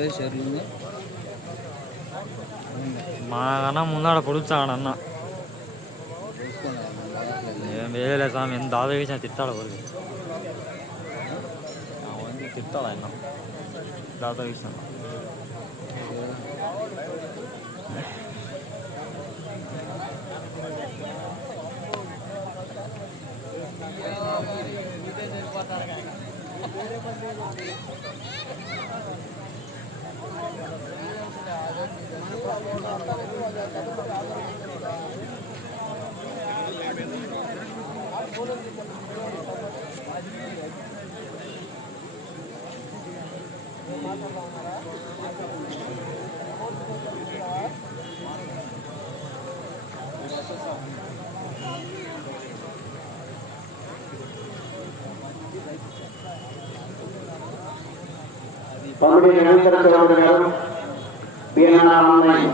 కొనాలా అప్పుడే షేర్లు ఉంది మా కన్నా ముందాడ పొడుచాడు అన్న ఏం వేయలే స్వామి ఎంత దాదా వేసినా తిట్టాడు కొడుకు అవన్నీ తిట్టాడు ఆయన దాదా వేసిన పంపిణీ నిరంతర చౌదరి గారు బిఎన్ఆర్ ఆన్లైన్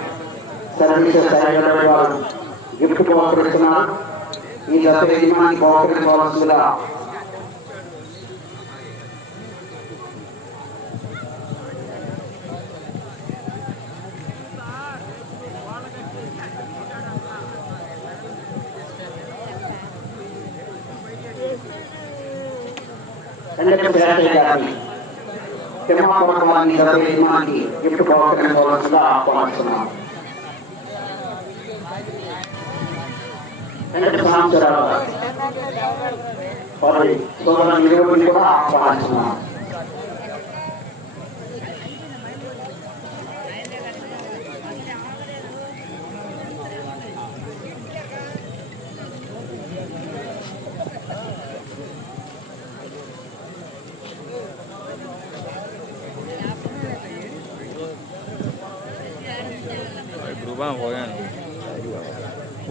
సర్వీసెస్ హైదరాబాద్ వారు గిఫ్ట్ బహుకరిస్తున్నారు ఈ దశ యజమానికి బహుకరించవలసిందిగా రెండవ శాఖ గారిని తిమ్మాపురం గత యజమానికి గిఫ్ట్ బహుకరించవలసిందిగా ఆహ్వానిస్తున్నాం. వెంకట సాంబశివరావు గారు వారి సోదరుని కూడా ఆహ్వానిస్తున్నాను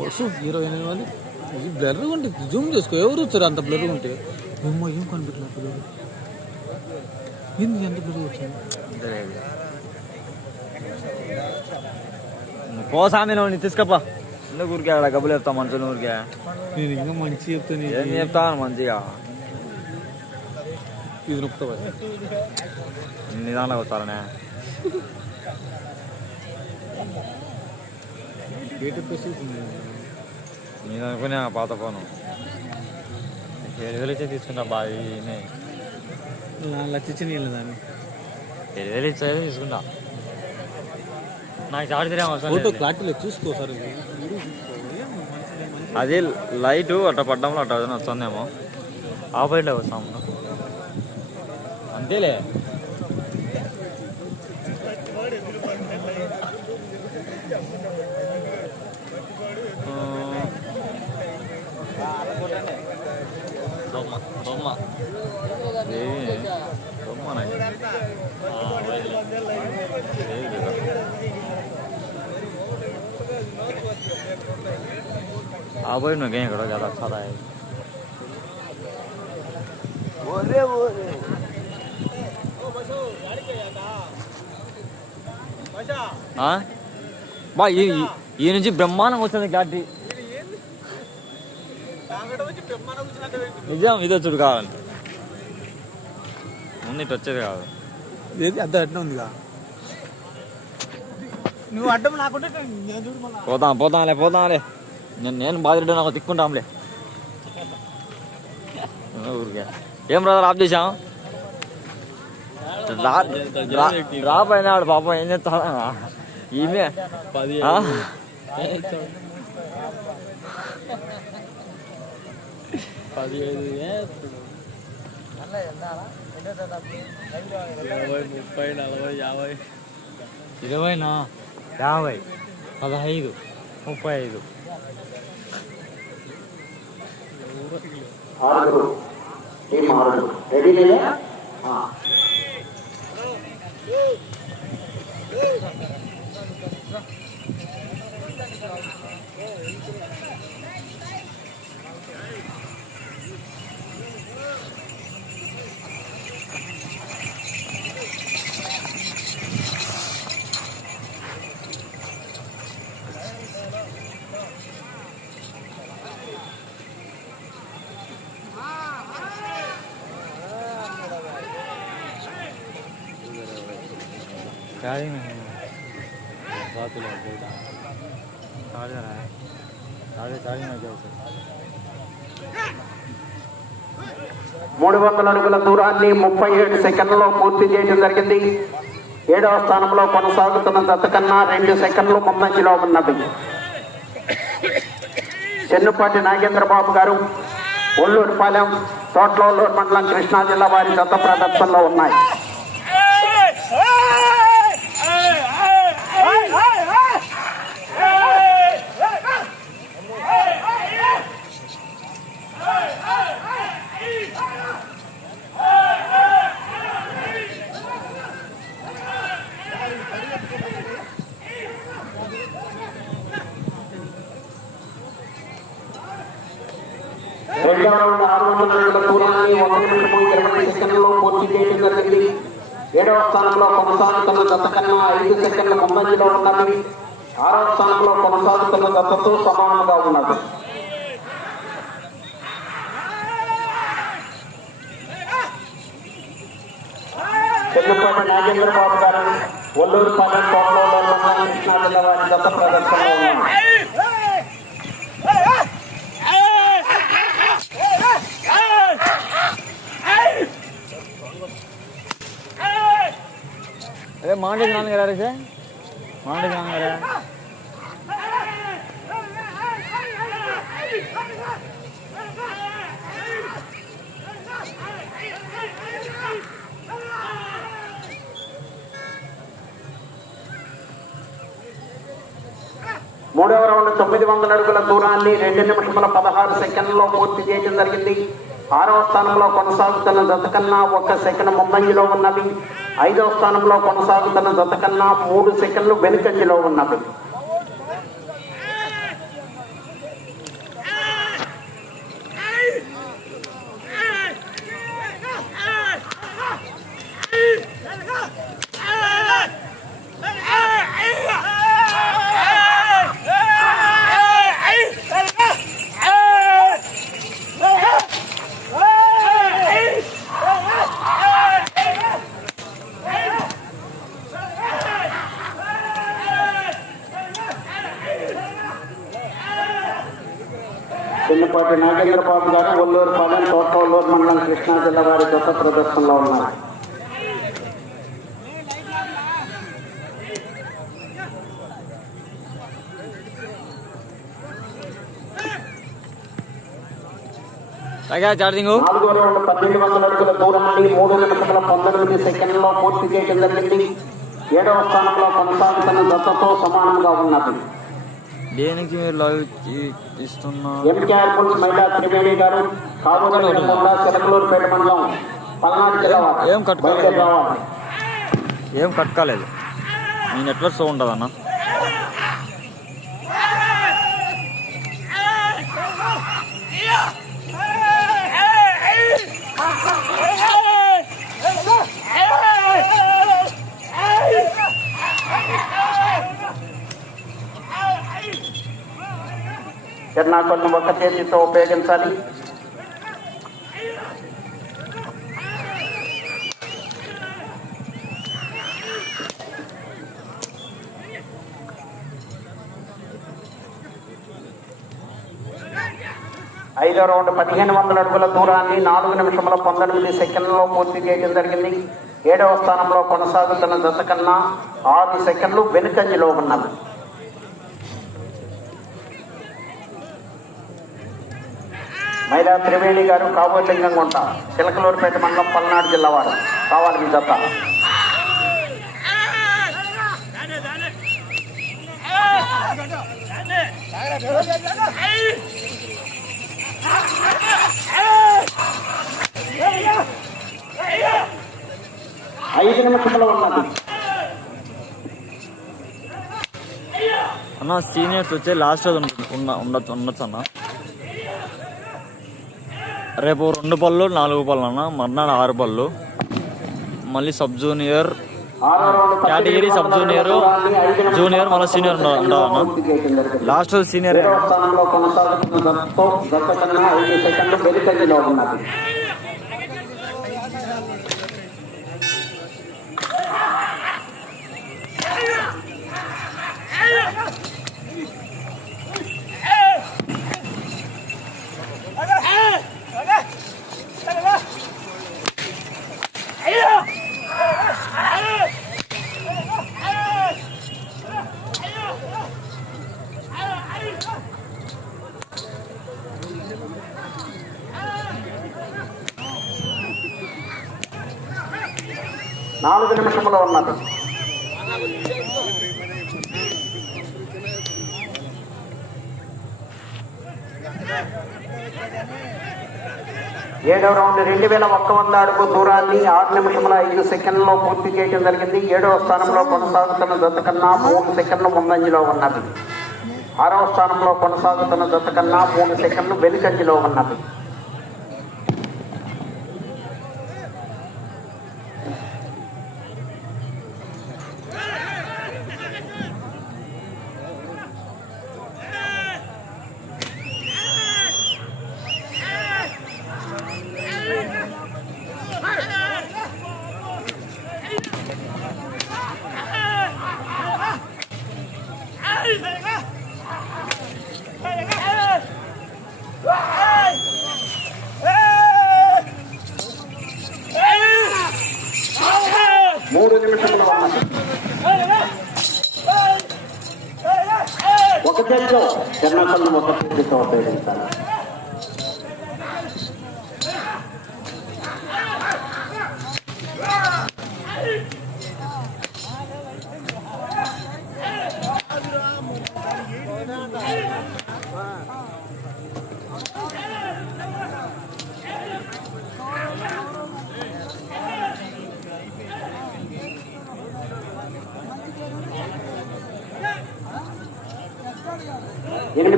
వస్తు ఇరవై ఎనిమిది మంది ఇది బ్లర్గా ఉంటే జూమ్ చేసుకో. ఎవరు వచ్చారు అంత బ్లర్గా ఉంటే? ఏమో ఏం బ్లర్ ఏంది ఎంత బ్లర్ వచ్చింది? పో సామి నువ్వు తీసుకపో. ఎందుకు ఊరికే ఆడ గబ్బులు చెప్తావు మనుషులు ఊరికే? నేను ఇంకా మంచి చెప్తాను ఏం చెప్తాను మంచిగా? ఇది నొక్కుతావా? నిదానంగా వస్తారనే. నేను అనుకునే పాత ఫోను. ఏడు వేలు ఇచ్చే తీసుకుంటా బాగా. లచ్చిచ్చి నీళ్ళు దాన్ని. ఏడు వేలు ఇచ్చేది తీసుకుంటా నాకు అవసరం ఫోటో. క్లారిటీలో చూసుకో సార్ అది లైట్ అట్ట పడ్డంలో అట్ట వస్తుందేమో. ఆపోజిట్లో వస్తాము. అంతేలే. బొమ్మ బొమ్మ ఏది? బొమ్మనా ఇది? ఆ, వైద్యులు. లేదు కదా. आ भाई ना कहीं करो ज़्यादा अच्छा था బా ఈ ఈ నుంచి బ్రహ్మాండంగా వస్తుంది గాటి నిజం ఇదో చూడు కావాలంటే ముందు ఇటు వచ్చేది కాదు. ఏది అద్దం అట్నే ఉందిగా? నువ్వు అడ్డం నాకుంటే నేను చూడు మళ్ళా. పోతాం పోతాంలే పోతాంలే. నేను నేను బాధిరెడ్డి నాకు తిక్కుంటాంలే ఊరికే. ఏం బ్రదర్ ఆఫ్ చేసాం రా రా- రా పైన పాపం ఏం చేస్తా ఈమె పదిహేను ఇరవై ముప్పై నలభై యాభై. ఇరవైనా? యాభై. పదహైదు. ముప్పై ఐదు ఆరు రెడీ లేదా ఆ. चार्जिंग नहीं है बात लो बेटा चार्जर है चार्जर चार्जिंग में जाओ सर మూడు వందల అడుగుల దూరాన్ని ముప్పై ఏడు సెకండ్లలో పూర్తి చేయడం జరిగింది ఏడవ స్థానంలో కొనసాగుతున్న దత్త కన్నా రెండు సెకండ్లు ముందంజలో ఉన్నది చెన్నుపాటి నాగేంద్రబాబు గారు ఒల్లూరుపాలెం తోటలూరు మండలం కృష్ణా జిల్లా వారి దత్త ప్రదర్శనలో ఉన్నాయి ముందంజలో ఉన్నది ఆరవ స్థానంలో కొనసాగుతున్న దత్తతో సమానంగా ఉన్నది చెన్నపాటి నాగేంద్రబాబు గారు ఒల్లూరు పాలెం కోటలో కృష్ణా జిల్లా వారి దత్త ప్రదర్శనలో ఉన్నారు अरे मांडे स्नान करा रहे మూడవ రౌండ్ తొమ్మిది వందల అడుగుల దూరాన్ని రెండు నిమిషముల పదహారు సెకండ్లో పూర్తి చేయడం జరిగింది. ఆరవ స్థానంలో కొనసాగుతున్న దశకన్నా ఒక్క సెకండ్ ముందంజలో ఉన్నవి ఐదవ స్థానంలో కొనసాగుతున్న జత కన్నా మూడు సెకండ్లు వెనుకంజలో ఉన్నది. చిన్నపాటి నాగేంద్ర బాబు గారు ఒల్లూరు పాలెం తోట ఒల్లూరు మండలం కృష్ణా జిల్లా వారి గొప్ప ప్రదర్శనలో ఉన్నారు. నాలుగు వందల పద్దెనిమిది వందల అడుగుల దూరం నుండి మూడు నిమిషముల పంతొమ్మిది సెకండ్లో పూర్తి చేయడం జరిగింది. ఏడవ స్థానంలో కొనసాగుతున్న దత్తతో సమానంగా ఉన్నది. దేనికి మీరు లవ్ ఇస్తున్నారు ఎంకేఆర్ పుల్స్ మహిళా త్రివేణి గారు కాబోతున్న చిలకలూరుపేట మండలం పల్నాడు జిల్లా వారు. ఏం కట్టుకోలేదు. ఏం కట్టుకోలేదు మీ నెట్వర్క్ సో ఉంటుంది ఒక చేతితో ఉపయోగించాలి. ఐదో రౌండ్ పదిహేను వందల అడుగుల దూరాన్ని నాలుగు నిమిషముల పంతొమ్మిది సెకండ్లలో పూర్తి చేయడం జరిగింది. ఏడవ స్థానంలో కొనసాగుతున్న దశ కన్నా ఆరు సెకండ్లు వెనుకంజలో ఉన్నది మైలా త్రివేణి గారు కాబోలింగం గుంట చిలకలూరుపేట మండలం పల్నాడు జిల్లా వారు. కావాలి మీ జత. ఐదు నిమిషంలో ఉన్నది. అన్న సీనియర్స్ వచ్చే లాస్ట్ రోజు ఉండొచ్చు అన్న రేపు రెండు పళ్ళు నాలుగు పళ్ళు అన్న మర్నాడు ఆరు పళ్ళు మళ్ళీ sub junior category sub junior junior మళ్ళీ సీనియర్ ఉండ- ఉండాలన్న లాస్ట్ సీనియర్. ఏడవ రౌండ్ రెండు వేల ఒక్క వంద అడుగు దూరాన్ని ఆరు నిమిషముల ఐదు సెకండ్లో పూర్తి చేయడం జరిగింది. ఏడవ స్థానంలో కొనసాగుతున్న జత కన్నా మూడు సెకండ్లు ముందంజలో ఉన్నది. ఆరవ స్థానంలో కొనసాగుతున్న జత కన్నా మూడు సెకండ్లు వెనుకంజలో ఉన్నది.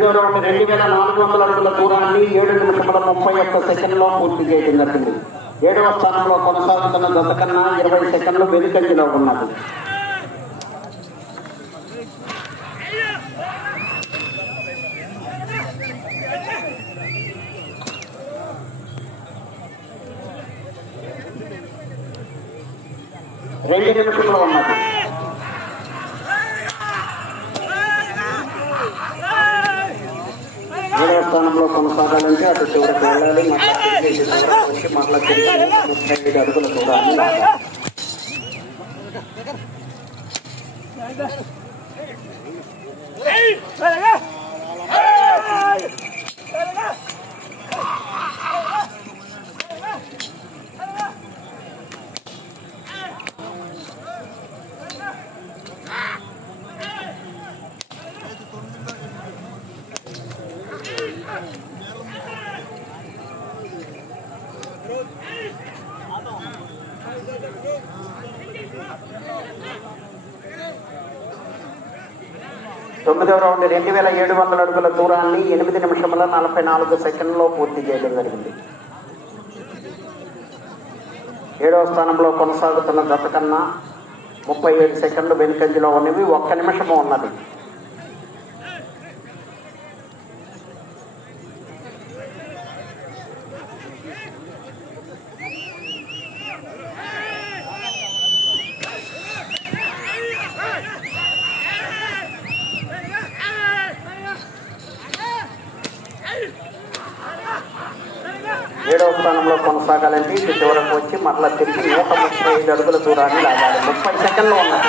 ఎనిమిదవ రెండు వేల నాలుగు వందల అడుగుల దూరాన్ని ఏడు నిమిషముల ముప్పై ఒక్క సెకండ్లో పూర్తి చేయడం జరిగింది. ఏడవ స్థానంలో కొనసాగుతున్న జత కన్నా ఇరవై సెకండ్లు వెనుకంజలో ఉన్నది. రెండు నిమిషంలో ఉన్నది ఏడవ స్థానంలో కొనసాగాలంటే అటు చివరికి వెళ్ళాలి మళ్ళా తిరిగి ఇటు చివరకు వచ్చి మళ్ళా తిరిగి ముప్పై ఐదు అడుగుల దూరాన్ని లాగాలి. తొమ్మిదవ రౌండ్ రెండు వేల ఏడు వందల అడుగుల దూరాన్ని ఎనిమిది నిమిషముల నలభై నాలుగు సెకండ్లో పూర్తి చేయడం జరిగింది. ఏడవ స్థానంలో కొనసాగుతున్న జత కన్నా ముప్పై ఏడు సెకండ్లు వెనుకంజలో ఉన్నవి ఒక్క నిమిషము ఉన్నది. ఏడవ స్థానంలో కొనసాగాలంటే ఇటు చివరకు వచ్చి మరలా తిరిగి నూట ముప్పై ఐదు అడుగుల దూరాన్ని లాగాలి. ముప్పై సెకండ్లు ఉన్నది.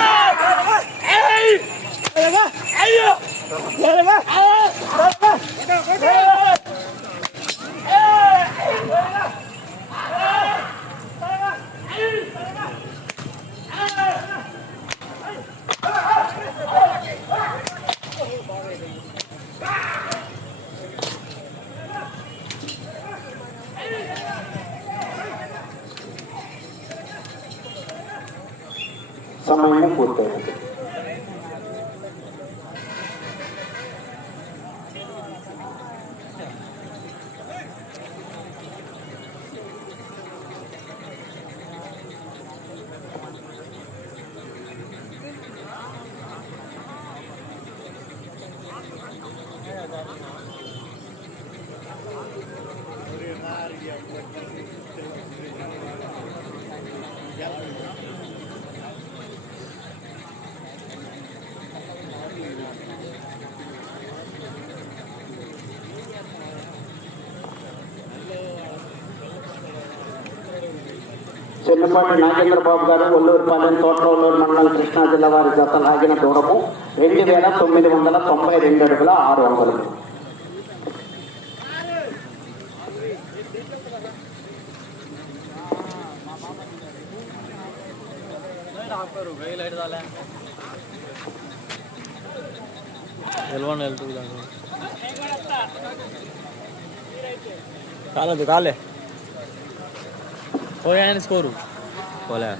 muy importante. చెన్నపాటి నాగేంద్రబాబు గారు ఒల్లూరుపాలెం తోటలూరు మండలం కృష్ణా జిల్లా వారి జత లాగిన దూరము రెండు వేల తొమ్మిది వందల తొంభై రెండు అడుగుల ఆరు వందలు. కాలేదు కాలే. పోయాయని స్కోరు. పోలే